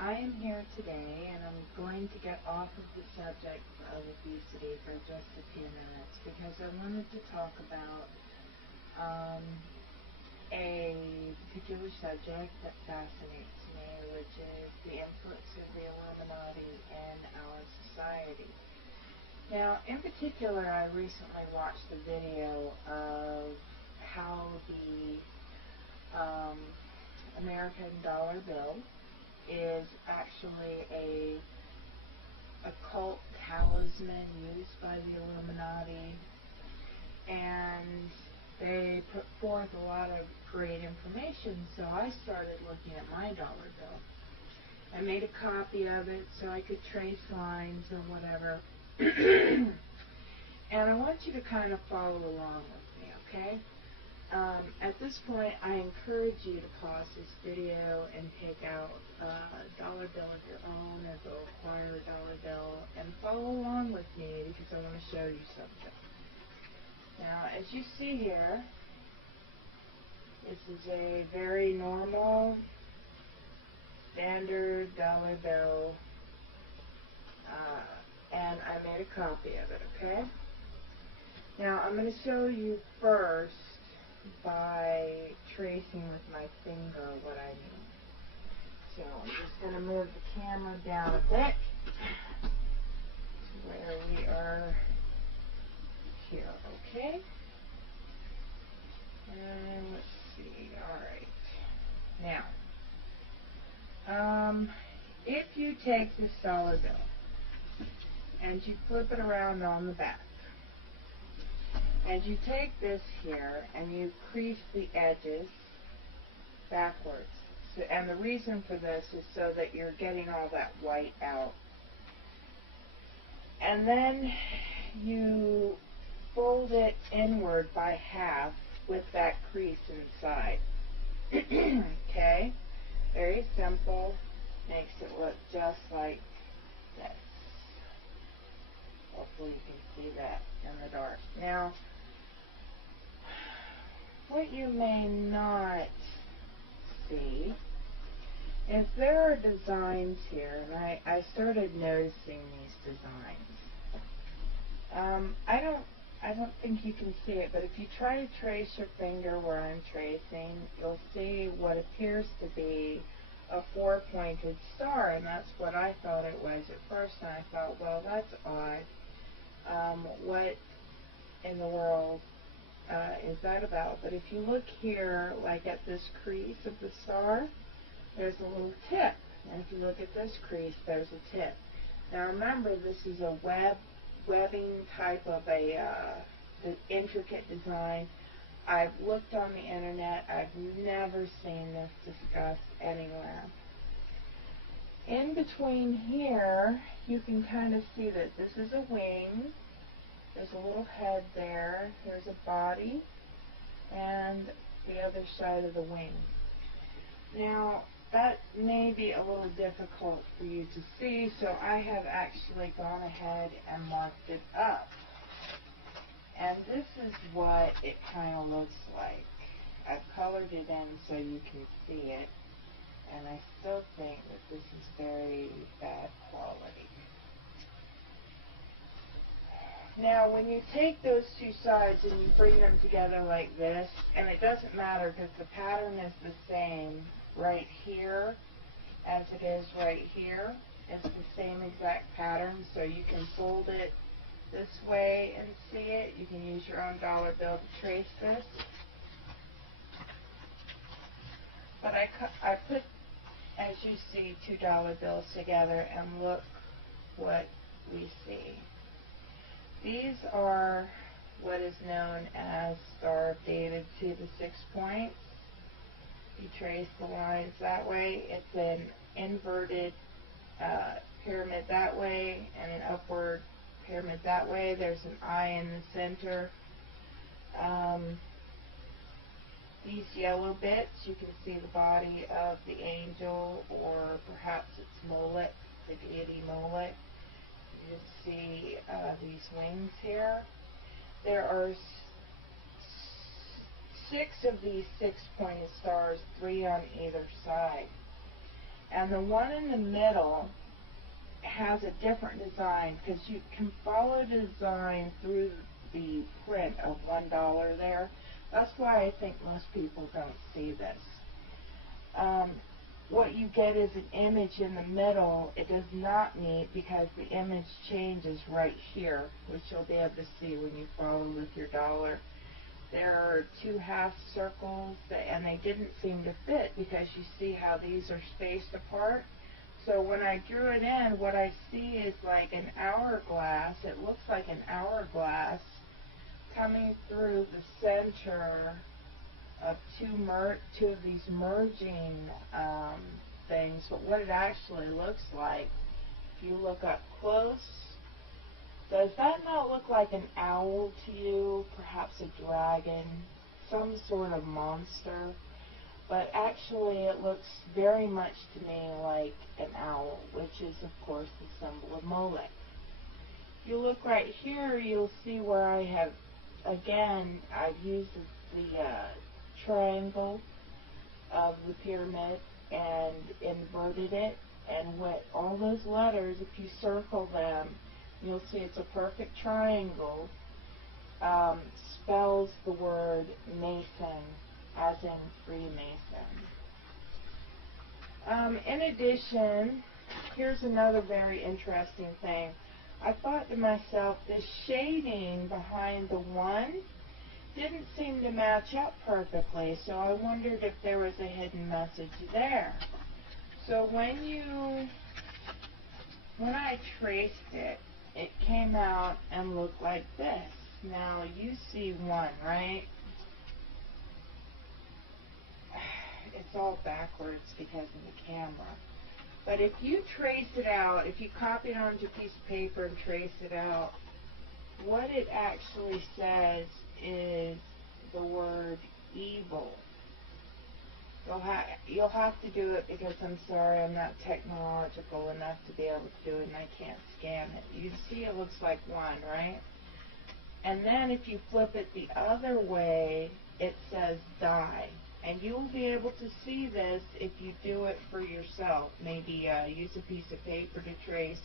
I am here today, and I'm going to get off of the subject of obesity for just a few minutes because I wanted to talk about a particular subject that fascinates me, which is the influence of the Illuminati in our society. Now, in particular, I recently watched a video of how the American dollar bill is actually a occult talisman used by the Illuminati, and they put forth a lot of great information, so I started looking at my dollar bill. I made a copy of it so I could trace lines and whatever. And I want you to kind of follow along with me, okay? At this point, I encourage you to pause this video and take out a dollar bill of your own, or go acquire a dollar bill and follow along with me because I want to show you something. Now, as you see here, this is a very normal, standard dollar bill, and I made a copy of it, okay? Now, I'm going to show you first by tracing with my finger what I mean. So I'm just going to move the camera down a bit to where we are here, okay? And let's see, alright. Now, if you take this dollar bill and you flip it around on the back, and you take this here and you crease the edges backwards. So, and the reason for this is so that you're getting all that white out. And then you fold it inward by half with that crease inside. Okay? Very simple. Makes it look just like this. Hopefully you can see that in the dark. Now, what you may not see is there are designs here, and I started noticing these designs. I don't think you can see it, but if you try to trace your finger where I'm tracing, you'll see what appears to be a four-pointed star, and that's what I thought it was at first, and I thought, well, that's odd. What in the world is that about? But if you look here, like at this crease of the star, there's a little tip. And if you look at this crease, there's a tip. Now remember, this is a webbing type of the intricate design. I've looked on the internet. I've never seen this discussed anywhere. In between here, you can kind of see that this is a wing. There's a little head there. There's a body, and the other side of the wing. Now, that may be a little difficult for you to see, so I have actually gone ahead and marked it up. And this is what it kind of looks like. I've colored it in so you can see it, and I still think that this is very bad quality. Now, when you take those two sides and you bring them together like this, and it doesn't matter because the pattern is the same right here as it is right here. It's the same exact pattern, so you can fold it this way and see it. You can use your own dollar bill to trace this. But I put, as you see, two dollar bills together, and look what we see. These are what is known as Star of David to the 6 points. You trace the lines that way. It's an inverted pyramid that way and an upward pyramid that way. There's an eye in the center. These yellow bits, you can see the body of the angel, or perhaps it's Molech, the deity Molech. You see these wings here. There are 6 of these 6-pointed stars, 3 on either side. And the one in the middle has a different design, because you can follow the design through the print of $1 there. That's why I think most people don't see this. What you get is an image in the middle. It does not meet, because the image changes right here, which you'll be able to see when you follow with your dollar. There are two half circles, and they didn't seem to fit, because you see how these are spaced apart. So when I drew it in, what I see is like an hourglass. It looks like an hourglass coming through the center of two of these merging things. But what it actually looks like, if you look up close, does that not look like an owl to you? Perhaps a dragon, some sort of monster? But actually it looks very much to me like an owl, which is of course the symbol of Molech. If you look right here, you'll see where I have, again, I've used the triangle of the pyramid and inverted it, and what all those letters, if you circle them, you'll see it's a perfect triangle, spells the word Mason, as in Freemason. In addition, here's another very interesting thing. I thought to myself, the shading behind the one didn't seem to match up perfectly, so I wondered if there was a hidden message there. So when I traced it, it came out and looked like this. Now you see one, right? It's all backwards because of the camera. But if you trace it out, if you copy it onto a piece of paper and trace it out, what it actually says is the word evil. You'll have to do it, because I'm sorry, I'm not technological enough to be able to do it, and I can't scan it. You see it looks like one, right? And then if you flip it the other way, it says die. And you will be able to see this if you do it for yourself. Maybe use a piece of paper to trace.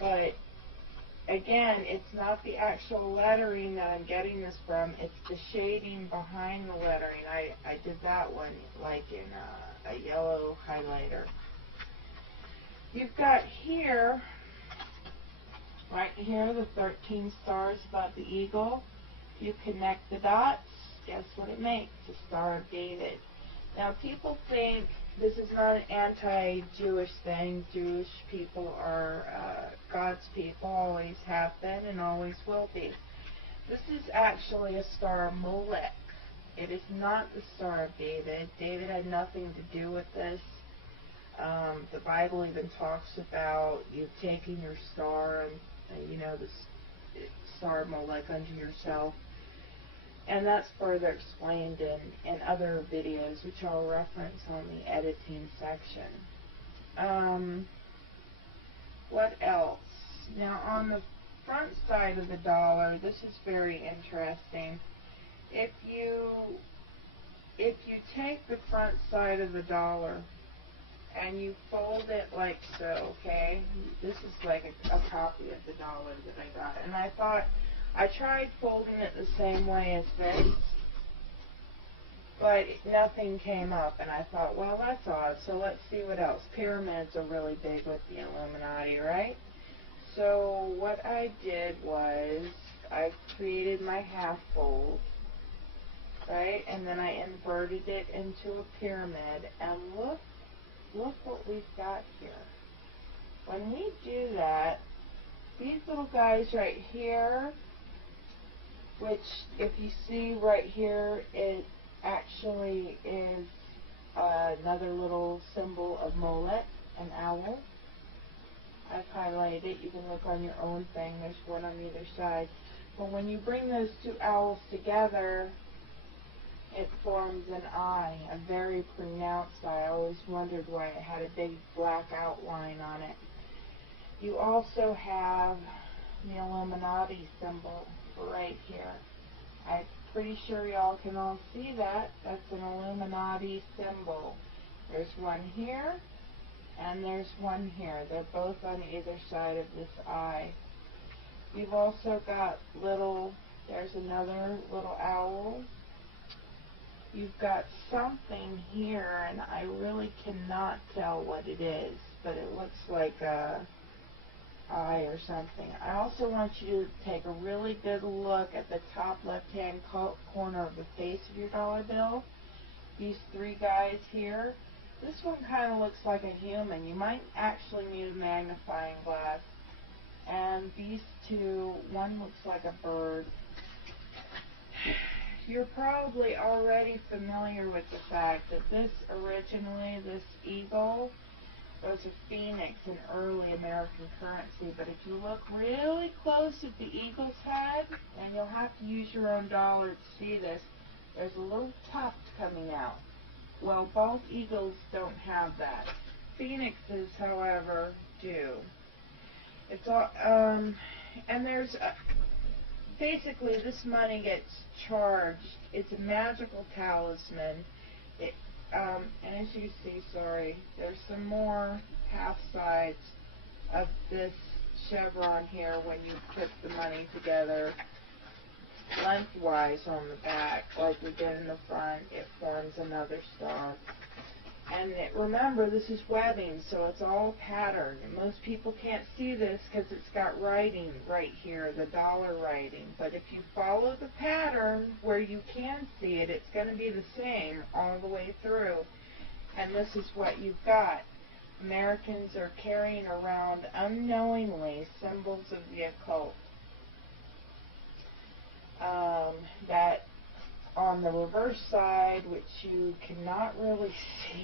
But again, it's not the actual lettering that I'm getting this from. It's the shading behind the lettering. I did that one like in a yellow highlighter. You've got here, right here, the 13 stars above the eagle. If you connect the dots, guess what it makes? The Star of David. Now, people think this is not an anti-Jewish thing. Jewish people are God's people, always have been and always will be. This is actually a star of Molech. It is not the Star of David. David had nothing to do with this. The Bible even talks about you taking your star and the star of Molech unto yourself. And that's further explained in other videos, which I'll reference on the editing section. What else? Now, on the front side of the dollar, this is very interesting. If you take the front side of the dollar and you fold it like so, okay? This is like a copy of the dollar that I got. And I tried folding it the same way as this, but nothing came up, and I thought, well, that's odd, so let's see what else. Pyramids are really big with the Illuminati, right? So what I did was I created my half fold, right, and then I inverted it into a pyramid, and look what we've got here. When we do that, these little guys right here, which if you see right here, it actually is another little symbol of Molech, an owl. I've highlighted it. You can look on your own thing. There's one on either side. But when you bring those two owls together, it forms an eye, a very pronounced eye. I always wondered why it had a big black outline on it. You also have the Illuminati symbol right here. I'm pretty sure y'all can all see that. That's an Illuminati symbol. There's one here, And there's one here. They're both on either side of this eye. You've also got there's another little owl. You've got something here, and I really cannot tell what it is, but it looks like a eye or something. I also want you to take a really good look at the top left-hand corner of the face of your dollar bill. These three guys here. This one kind of looks like a human. You might actually need a magnifying glass. And these two, one looks like a bird. You're probably already familiar with the fact that this eagle was a phoenix in early American currency. But if you look really close at the eagle's head, and you'll have to use your own dollar to see this, there's a little tuft coming out. Well, both eagles don't have that. Phoenixes, however, do. It's all, and there's basically this money gets charged. It's a magical talisman. And as you can see, there's some more half sides of this chevron here when you put the money together lengthwise on the back, like we did in the front. It forms another star. And remember, this is webbing, so it's all patterned. And most people can't see this because it's got writing right here, the dollar writing. But if you follow the pattern where you can see it, it's going to be the same all the way through. And this is what you've got. Americans are carrying around unknowingly symbols of the occult. That on the reverse side, which you cannot really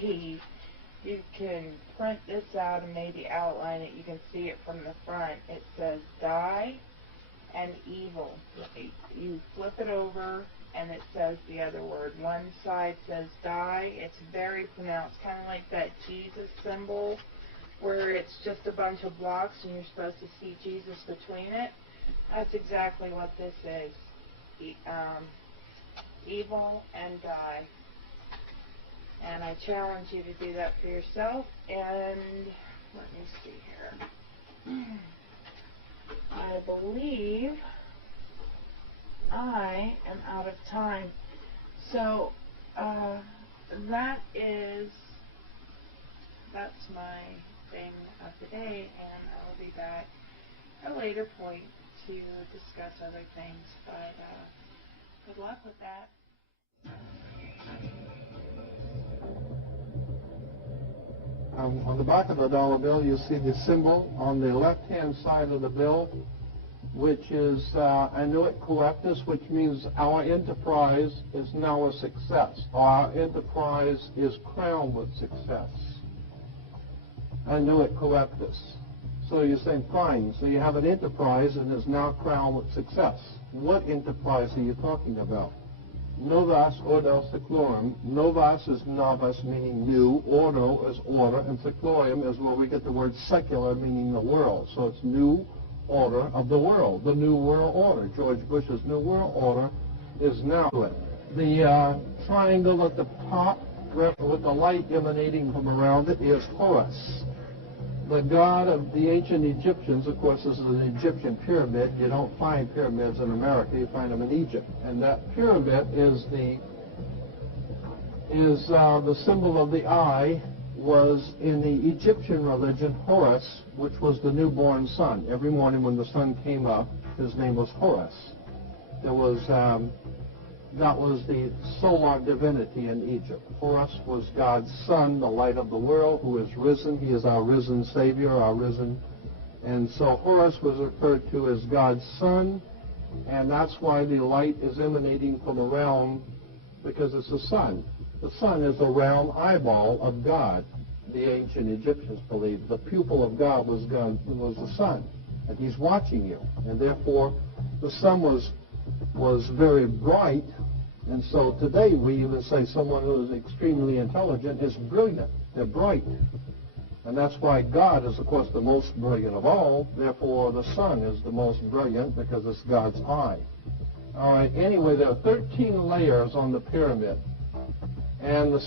see, you can print this out and maybe outline it. You can see it from the front. It says die and evil. You flip it over and it says the other word. One side says die. It's very pronounced, kind of like that Jesus symbol where it's just a bunch of blocks and you're supposed to see Jesus between it. That's exactly what this is. Evil and die. And I challenge you to do that for yourself. And let me see here. I believe I am out of time. So that's my thing of the day, and I will be back at a later point to discuss other things. But good luck with that. On the back of the dollar bill, you see the symbol on the left-hand side of the bill, which is annuit collectus, which means our enterprise is now a success. Our enterprise is crowned with success. Annuit collectus. So you're saying, fine, so you have an enterprise and is now crowned with success. What enterprise are you talking about? Novas ordo seclorum. Novas is novus, meaning new. Ordo is order. And seclorum is where we get the word secular, meaning the world. So it's new order of the world, the new world order. George Bush's new world order is now it. The triangle at the top with the light emanating from around it is Horus, the god of the ancient Egyptians. Of course, this is an Egyptian pyramid. You don't find pyramids in America. You find them in Egypt. And that pyramid is the symbol of the eye. Was in the Egyptian religion Horus, which was the newborn sun. Every morning when the sun came up, his name was Horus. There was that was the solar divinity in Egypt. Horus was God's son, the light of the world, who is risen. He is our risen Savior, our risen. And so Horus was referred to as God's son, and that's why the light is emanating from around, because it's the sun. The sun is a round eyeball of God. The ancient Egyptians believed the pupil of God was the sun, and He's watching you. And therefore, the sun was very bright. And so today we even say someone who is extremely intelligent is brilliant. They're bright. And that's why God is, of course, the most brilliant of all. Therefore, the sun is the most brilliant because it's God's eye. All right. Anyway, there are 13 layers on the pyramid. And the